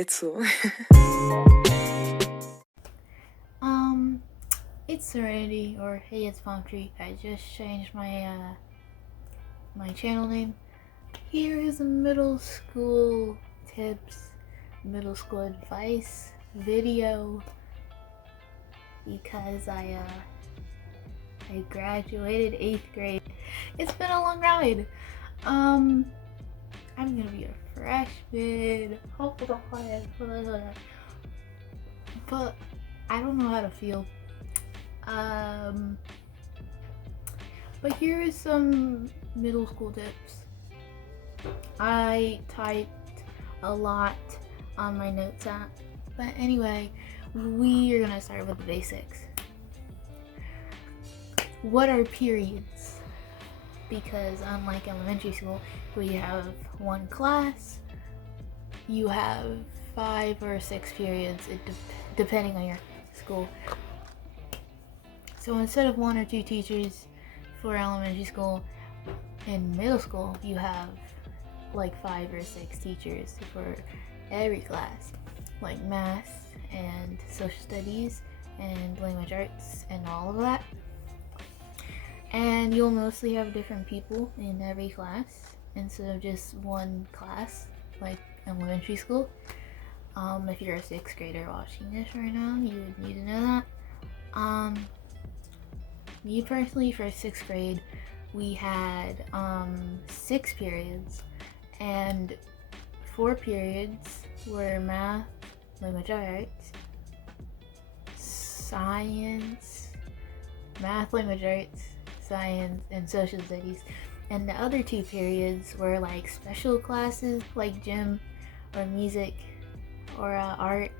let's go. It's Serenity, or hey, it's Palm Tree. I just changed my channel name. Here is a middle school tips, middle school advice video, because I graduated 8th grade. It's been a long ride. I'm gonna be a freshman. Hold on. But I don't know how to feel. But here is some middle school tips. I typed a lot on my notes app. But anyway, we are gonna start with the basics. What are periods? Because unlike elementary school, where you have one class, you have 5 or 6 periods, depending on your school. So instead of 1 or 2 teachers for elementary school, in middle school you have like 5 or 6 teachers for every class, like math and social studies and language arts and all of that. And you'll mostly have different people in every class instead of just one class like elementary school. If you're a 6th grader watching this right now, you would need to know that. Me personally, for 6th grade, we had 6 periods, and 4 periods were math, language arts, science, math, language arts, science, and social studies. And the other 2 periods were like special classes like gym or music or art.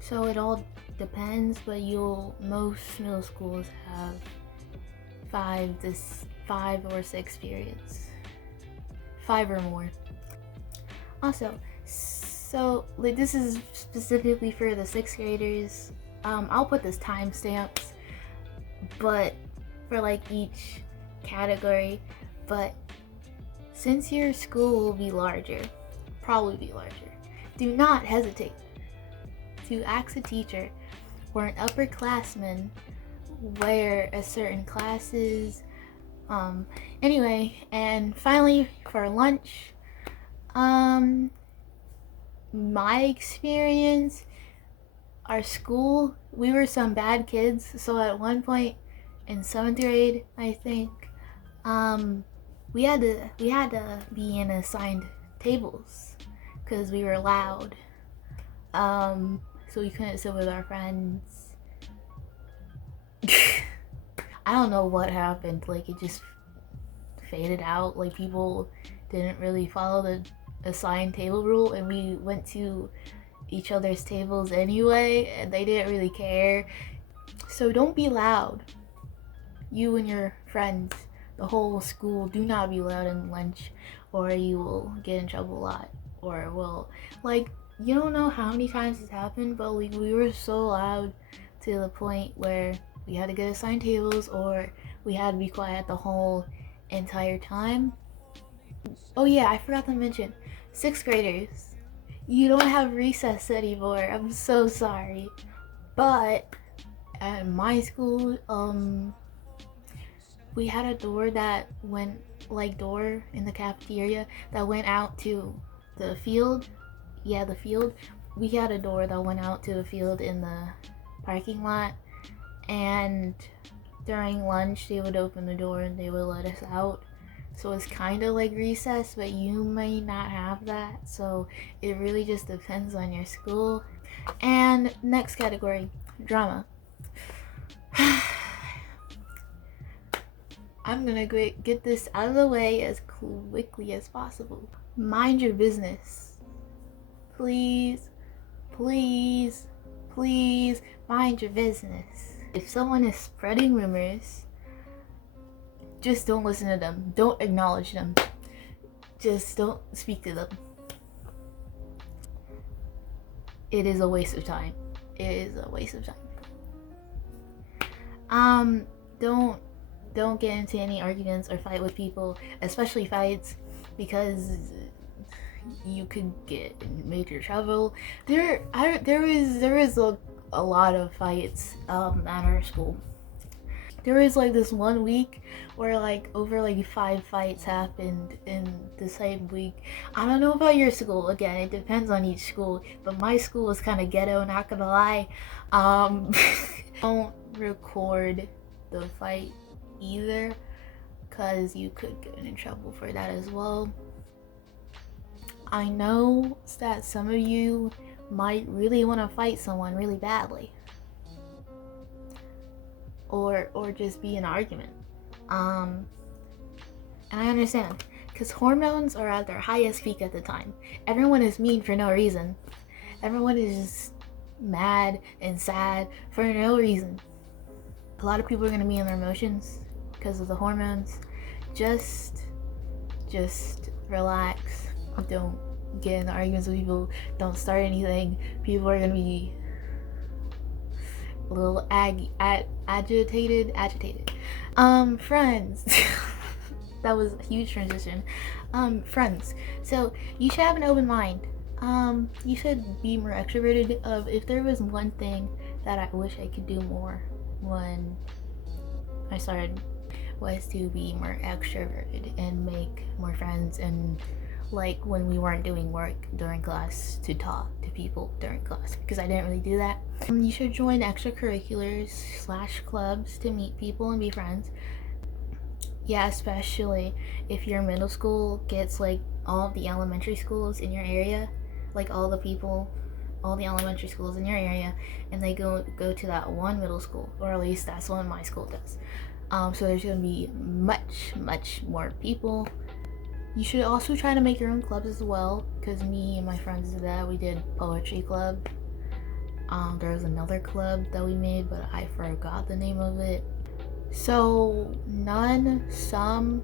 So it all depends, but most middle schools have 5 or 6 periods, 5 or more. Also, so like this is specifically for the 6th graders. I'll put this timestamps, but for like each category. But since your school will be larger, probably be larger, do not hesitate to ask a teacher or an upperclassman where a certain class is. Anyway, and finally for lunch, my experience, our school, we were some bad kids. So at one point in 7th grade, I think, we had to be in assigned tables because we were loud. So we couldn't sit with our friends. I don't know what happened, like it just faded out, like people didn't really follow the assigned table rule, and we went to each other's tables anyway, and they didn't really care. So don't be loud. You and your friends, the whole school, do not be loud in lunch, or you will get in trouble a lot, or will, like, you don't know how many times it's happened, but we were so loud to the point where we had to get assigned tables, or we had to be quiet the whole entire time. Oh yeah, I forgot to mention, 6th graders, you don't have recess anymore. I'm so sorry. But at my school, we had a door that went, like door in the cafeteria that went out to the field. Yeah, the field. We had a door that went out to the field in the parking lot, and during lunch they would open the door and they would let us out. So it's kind of like recess, but you may not have that, so it really just depends on your school. And next category, drama. I'm gonna get this out of the way as quickly as possible. Mind your business. Please, please, please mind your business. If someone is spreading rumors, just don't listen to them. Don't acknowledge them. Just don't speak to them. It is a waste of time. It is a waste of time. Don't get into any arguments or fight with people, especially fights, because you could get in major trouble. There is a lot of fights at our school. There was like this one week where like over like 5 fights happened in the same week. I don't know about your school. Again, it depends on each school, but my school was kind of ghetto, not gonna lie. Don't record the fight either, because you could get in trouble for that as well. I know that some of you might really want to fight someone really badly, or just be an argument. And I understand, because hormones are at their highest peak at the time. Everyone is mean for no reason. Everyone is just mad and sad for no reason. A lot of people are going to be in their emotions because of the hormones. Just relax. Don't get into arguments with people. Don't start anything. People are going to be a little agitated. Friends. That was a huge transition. Friends. So you should have an open mind. You should be more extroverted. If there was one thing that I wish I could do more when I started, was to be more extroverted and make more friends, and like when we weren't doing work during class, to talk to people during class, because I didn't really do that. You should join extracurriculars / clubs to meet people and be friends. Yeah, especially if your middle school gets like all of the elementary schools in your area, like all the elementary schools in your area, and they go to that one middle school, or at least that's what my school does. So there's going to be much more people. You should also try to make your own clubs as well, because me and my friends did that. We did poetry club. There was another club that we made, but I forgot the name of it. So none, some,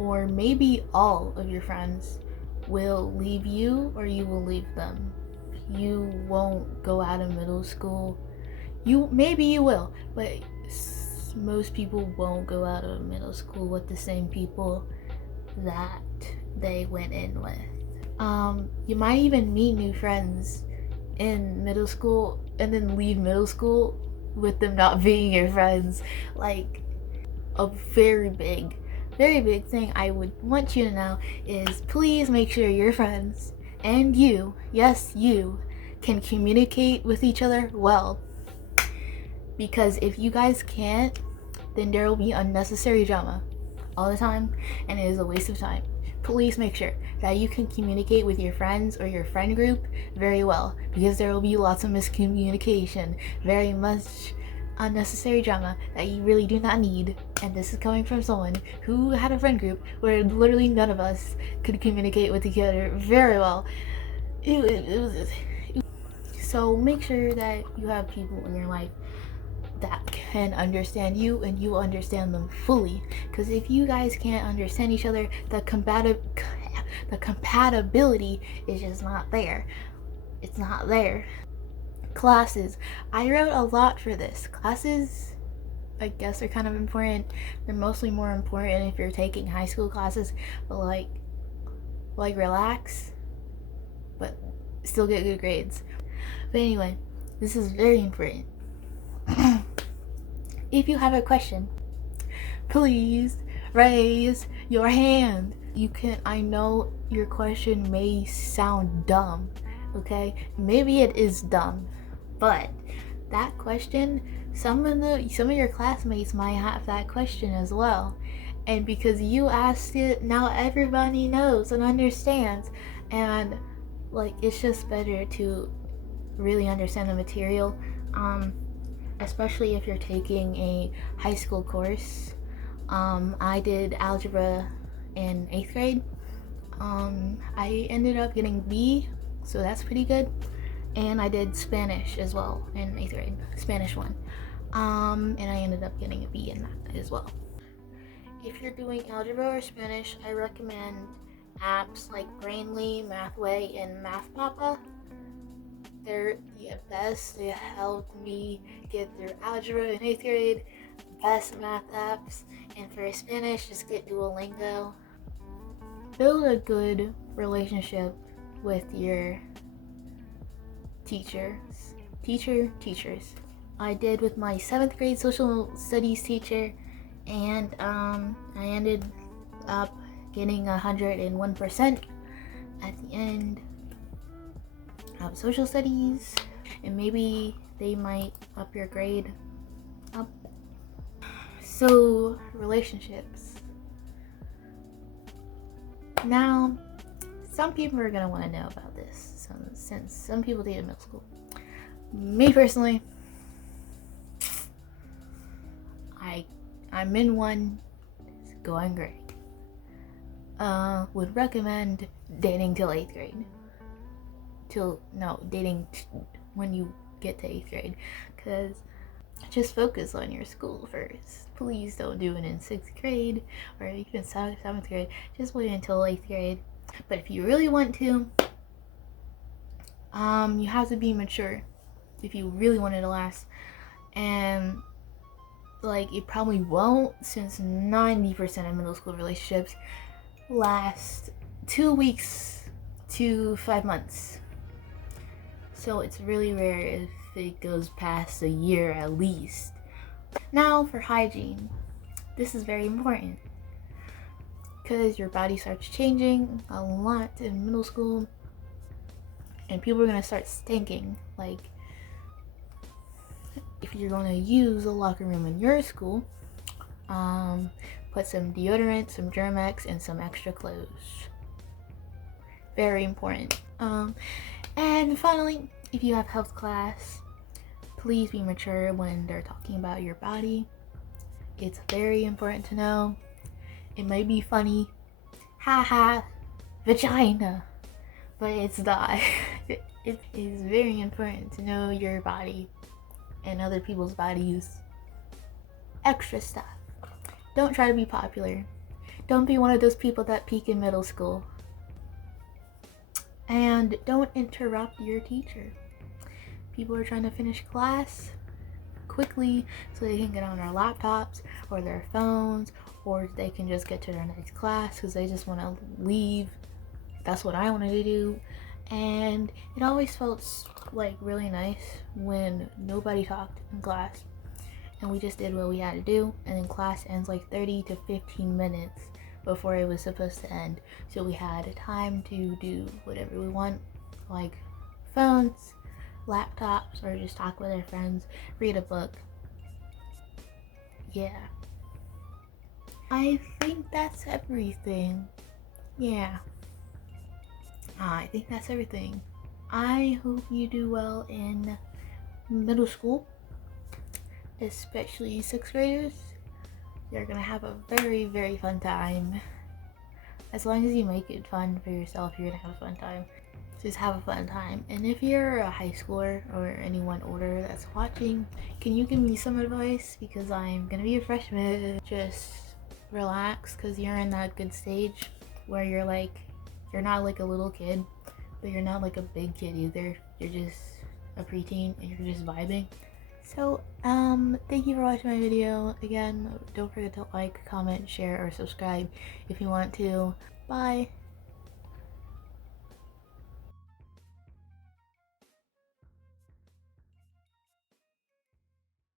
or maybe all of your friends will leave you, or you will leave them. You won't go out of middle school. Maybe you will, but most people won't go out of middle school with the same people that they went in with. You might even meet new friends in middle school and then leave middle school with them not being your friends. Like, a very big thing I would want you to know is, please make sure your friends and you, yes, you, can communicate with each other well. Because if you guys can't, then there will be unnecessary drama all the time, and it is a waste of time. Please make sure that you can communicate with your friends or your friend group very well, because there will be lots of miscommunication, very much unnecessary drama that you really do not need. And this is coming from someone who had a friend group where literally none of us could communicate with each other very well. So make sure that you have people in your life that can understand you and you understand them fully, because if you guys can't understand each other, the compatibility is just not there. It's not there. Classes. I wrote a lot for this. Classes, I guess, are kind of important. They're mostly more important if you're taking high school classes, but like relax, but still get good grades. But anyway, this is very important. If you have a question, please raise your hand. I know your question may sound dumb, okay? Maybe it is dumb, but that question, some of your classmates might have that question as well. And because you asked it, now everybody knows and understands. And like, it's just better to really understand the material. Especially if you're taking a high school course. I did algebra in 8th grade. I ended up getting B, so that's pretty good. And I did Spanish as well in 8th grade, Spanish 1. And I ended up getting a B in that as well. If you're doing algebra or Spanish, I recommend apps like Brainly, Mathway, and MathPapa. They're the best. They helped me get through algebra in 8th grade. Best math apps. And for Spanish, just get Duolingo. build a good relationship with your teachers. I did with my 7th grade social studies teacher, and I ended up getting 101% at the end of social studies, and maybe they might up your grade up. So, relationships. Now, some people are gonna want to know about this, since some people date in middle school. Me personally, I'm in one. It's going great. Would recommend dating till 8th grade. Dating when you get to 8th grade, because just focus on your school first. Please don't do it in 6th grade or even 7th grade. Just wait until 8th grade. But if you really want to, you have to be mature if you really want it to last. And like, it probably won't, since 90% of middle school relationships last 2 weeks to 5 months. So it's really rare if it goes past a year at least. Now for hygiene. This is very important, because your body starts changing a lot in middle school, and people are gonna start stinking. Like, if you're gonna use a locker room in your school, put some deodorant, some Germ-X, and some extra clothes. Very important. And finally, if you have health class, please be mature when they're talking about your body. It's very important to know. It might be funny, haha, vagina, but it's not. It is very important to know your body and other people's bodies. Extra stuff. Don't try to be popular. Don't be one of those people that peak in middle school. And don't interrupt your teacher. People are trying to finish class quickly so they can get on their laptops or their phones, or they can just get to their next class because they just want to leave. That's what I wanted to do. And it always felt like really nice when nobody talked in class and we just did what we had to do, and then class ends like 30 to 15 minutes before it was supposed to end, so we had time to do whatever we want, like phones, laptops, or just talk with our friends, read a book. Yeah, I think that's everything. Yeah, I think that's everything. I hope you do well in middle school, especially 6th graders. You're gonna have a very, very fun time. As long as you make it fun for yourself, you're gonna have a fun time. Just have a fun time. And if you're a high schooler or anyone older that's watching, can you give me some advice? Because I'm gonna be a freshman. Just relax, because you're in that good stage where you're not like a little kid, but you're not like a big kid either. You're just a preteen and you're just vibing. So, thank you for watching my video. Again, don't forget to like, comment, share, or subscribe if you want to. Bye!